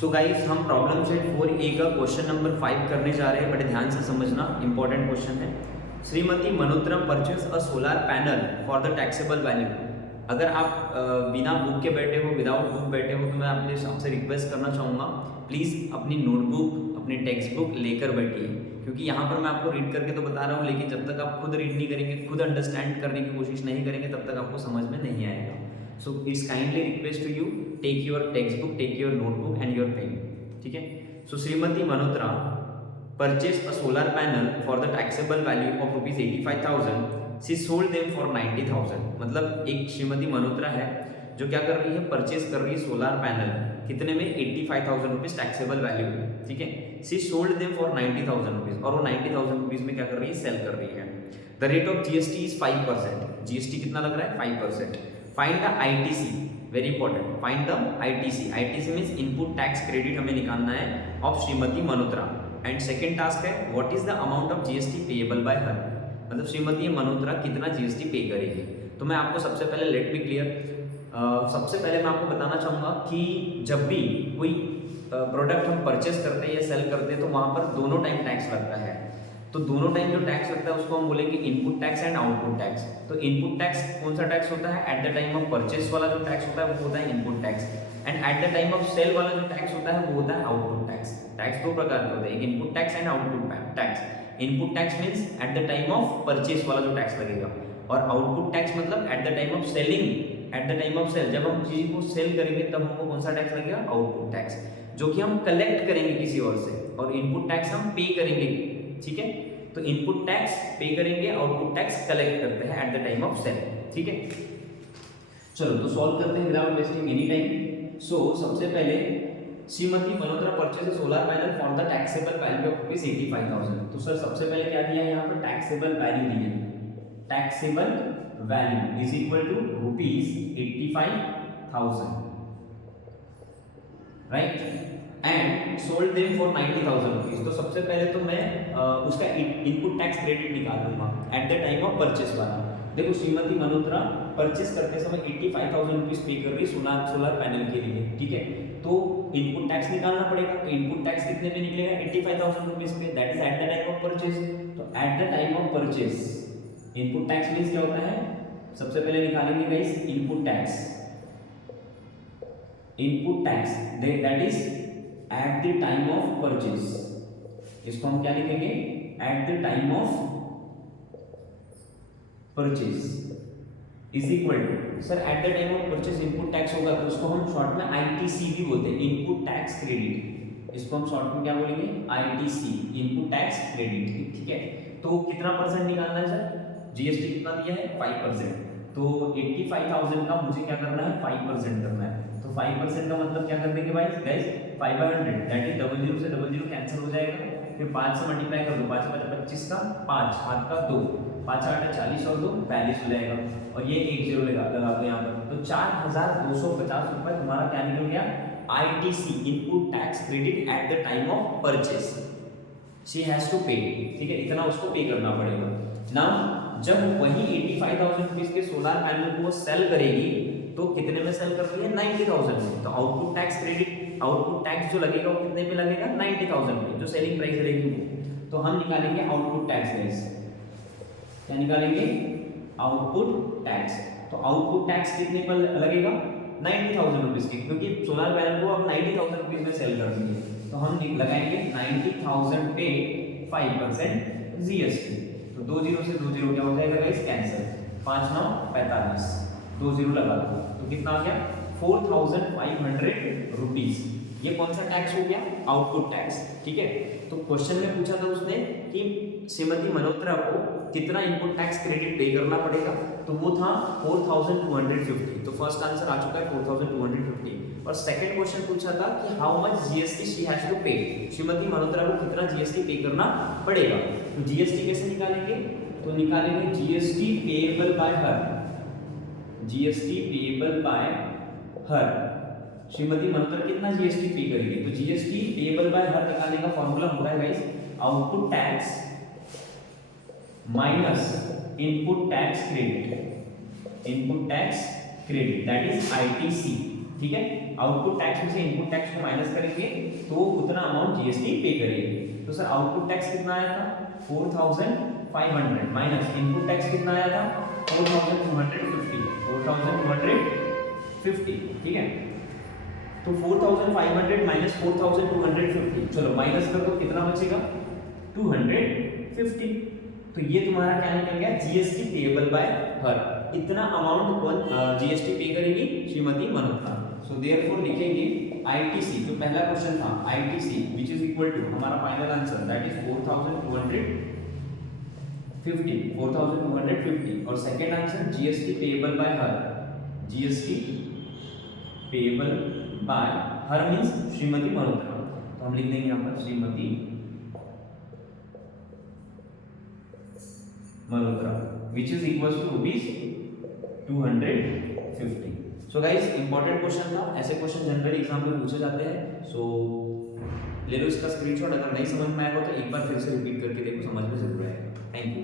So guys हम problem set 4A का question number 5 करने जा रहे हैं। बड़े ध्यान से समझना, इंपॉर्टेंट क्वेश्चन है। Shrimati Malhotra purchase a solar panel for the taxable value. अगर आप बिना बुक के बैठे हो, विदाउट बुक बैठे हो, तो मैं आपसे रिक्वेस्ट करना चाहूँगा, प्लीज़ अपनी नोटबुक, अपनी टेक्स्ट बुक लेकर बैठिए, क्योंकि यहाँ पर मैं आपको रीड करके तो बता रहा हूँ, लेकिन जब तक आप खुद रीड नहीं करेंगे, खुद अंडरस्टैंड करने की कोशिश नहीं करेंगे, तब तक आपको समझ में नहीं आएगा। So it's kindly request to you, take your textbook, take your notebook and your pen. ठीक है। So Shrimati Malhotra purchased a solar panel for the taxable value of rupees 85,000. She sold them for 90,000. मतलब एक श्रीमती मल्होत्रा है जो क्या कर रही है, परचेज कर रही है सोलर पैनल, कितने में, 85,000 रुपीज टैक्सेबल वैल्यू है। ठीक है। सी सोल्ड देम फॉर 90,000 रुपीज, और वो 90,000 रुपीज में क्या कर रही है, सेल कर रही है। The rate of GST is 5%। GST कितना लग रहा है, 5%। Find the ITC, very important, find the ITC. ITC means input tax credit हमें निकालना है of Shrimati Malhotra. And second task है, what is the amount of GST payable by her, मतलब श्रीमती मल्होत्रा कितना जीएसटी पे करेगी। तो मैं आपको सबसे पहले, लेट मी क्लियर, सबसे पहले मैं आपको बताना चाहूँगा कि जब भी कोई प्रोडक्ट हम परचेस करते हैं या सेल करते हैं तो वहाँ पर दोनों टाइम टैक्स लगता है। तो दोनों टाइम जो टैक्स लगता है उसको हम बोलेंगे input tax and output tax. तो इनपुट टैक्स कौन सा टैक्स होता है, at the time of purchase वाला जो टैक्स होता है वो होता है input tax, and at the time of sale वाला जो टैक्स होता है वो होता है आउटपुट टैक्स। टैक्स दो प्रकार के होते हैं, एक input tax and output tax. Input tax means at the time of purchase वाला जो टैक्स लगेगा, और आउटपुट टैक्स मतलब at the time of selling, at the time of sale, जब हम चीज को सेल करेंगे तब हमको कौन सा टैक्स लगेगा, आउटपुट टैक्स, जो कि हम कलेक्ट करेंगे किसी और से, और इनपुट टैक्स हम पे करेंगे। ठीक है। तो इनपुट टैक्स पे करेंगे, आउटपुट टैक्स कलेक्ट करते हैं at the time of sale. ठीक है। चलो तो सॉल्व करते हैं without wasting any time. So सबसे पहले Shrimati Malhotra purchase solar panel for the taxable value of rupees 85,000। तो सर सबसे पहले क्या दिया है यहाँ पर, टैक्सेबल वैल्यू दी है। Taxable value is equal to rupees 85,000, right, and sold them for 90,000 rupees. तो सबसे पहले तो मैं उसका इनपुट टैक्स क्रेडिट निकाल लूंगा eight the time of purchase वाला। देखो श्रीमती मल्होत्रा परचेस करते समय 85,000 रुपीज पे कर रही सोलर पैनल के लिए। ठीक है। तो इनपुट टैक्स निकालना पड़ेगा, तो इनपुट टैक्स कितने में निकलेगा, 85,000 रुपीज पे, that is at the time of purchase. तो at the time of purchase input tax means क्या होता है, सबसे पहले निकालेंगे guys input tax. Input tax that is at the time of purchase, इसको हम क्या लिखेंगे, at the time of purchase is equal to, sir at the time of purchase input tax होगा तो उसको हम शॉर्ट में आईटीसी भी बोलते हैं, इनपुट टैक्स क्रेडिट। इसको हम शॉर्ट में क्या बोलेंगे, आईटीसी, इनपुट टैक्स क्रेडिट। ठीक है। तो कितना परसेंट निकालना है सर, जीएसटी कितना दिया है, 5%। तो 85,000 का मुझे क्या करना है, 5% करना है। तो 5% का मतलब क्या कर देंगे भाई गाइस, 500, दैट इज 00 से 00 कैंसिल हो जाएगा, फिर 5 से मल्टीप्लाई कर दो, 5 5 25 का 5, हाथ का 2, 5 8 40 और 2 42 हो जाएगा, और ये 1 0 लगा दो यहाँ पर। तो 4,250 रुपए तुम्हारा क्या निकल गया, ITC, input tax credit at the time of purchase she has to pay. ठीक है, इतना उसको पे करना पड़ेगा ना। जब वही 85,000 रुपीज के सोलर पैनल को वो सेल करेगी तो कितने में सेल कर रही है, 90,000 में। तो output tax credit, output tax जो लगेगा वो कितने में लगेगा, 90,000 में, जो सेलिंग प्राइस रहेगी वो। तो हम निकालेंगे आउटपुट टैक्स गाइस, क्या निकालेंगे, आउटपुट टैक्स। तो आउटपुट टैक्स कितने पर लगेगा, 90,000 रुपीज की, क्योंकि सोलर पैनल को अब 90,000 रुपीज में सेल कर दी है। तो हम लगाएंगे 90,000 पे 5% जीएसटी। तो 2 0 से 2 0 क्या हो जाएगा गाइस, कैंसिल, 5 9 45, 2 0 लगा दो, तो कितना आ गया, 4,500 रुपीज। ये कौन सा टैक्स हो गया, आउटपुट टैक्स। ठीक है। तो क्वेश्चन में पूछा था उसने कि श्रीमती मल्होत्रा को कितना इनपुट टैक्स क्रेडिट पे करना पड़ेगा, तो वो था 4,250। तो फर्स्ट आंसर आ चुका है 4,250। और सेकंड क्वेश्चन पूछा था कि how much GST she has to pay, Shrimati Malhotra को कितना जीएसटी पे करना पड़ेगा। तो जीएसटी कैसे निकालेंगे, तो निकालेंगे GST payable by her, GST payable by हर, श्रीमती मल्होत्रा कितना जीएसटी पे करेगी। तो जीएसटी पेएबल बाय हर निकालने का फॉर्मूला होता है guys, output tax minus input tax credit, input tax credit that is ITC. ठीक है, आउटपुट टैक्स में से इनपुट टैक्स को माइनस करेंगे तो उतना अमाउंट जीएसटी पे करेंगे। तो सर आउटपुट टैक्स कितना आया था 4500 माइनस इनपुट टैक्स कितना आया था 4250, ठीक है। तो 4500 माइनस 4250, चलो माइनस कर दो, कितना बचेगा 250। तो ये तुम्हारा क्या निकल गया जीएसटी पेएबल बाय हर, इतना अमाउंट जीएसटी पे करेगी श्रीमती मल्होत्रा। सो देयरफॉर लिखेंगे आईटीसी, जो पहला क्वेश्चन था ITC which is equal to हमारा फाइनल आंसर दैट इज 4250 और second answer GST payable by her, GST payable by her means Shrimati Malhotra. तो हम लिख देंगे यहां पर Shrimati Malhotra which is equals to rupees 250। So guys important question था, ऐसे क्वेश्चन जनरली एग्जाम में पूछे जाते हैं। सो ले लो इसका स्क्रीनशॉट, अगर नहीं समझ में आएगा तो एक बार फिर से रिपीट करके देखो, समझ में जरूर आएगा। Thank you.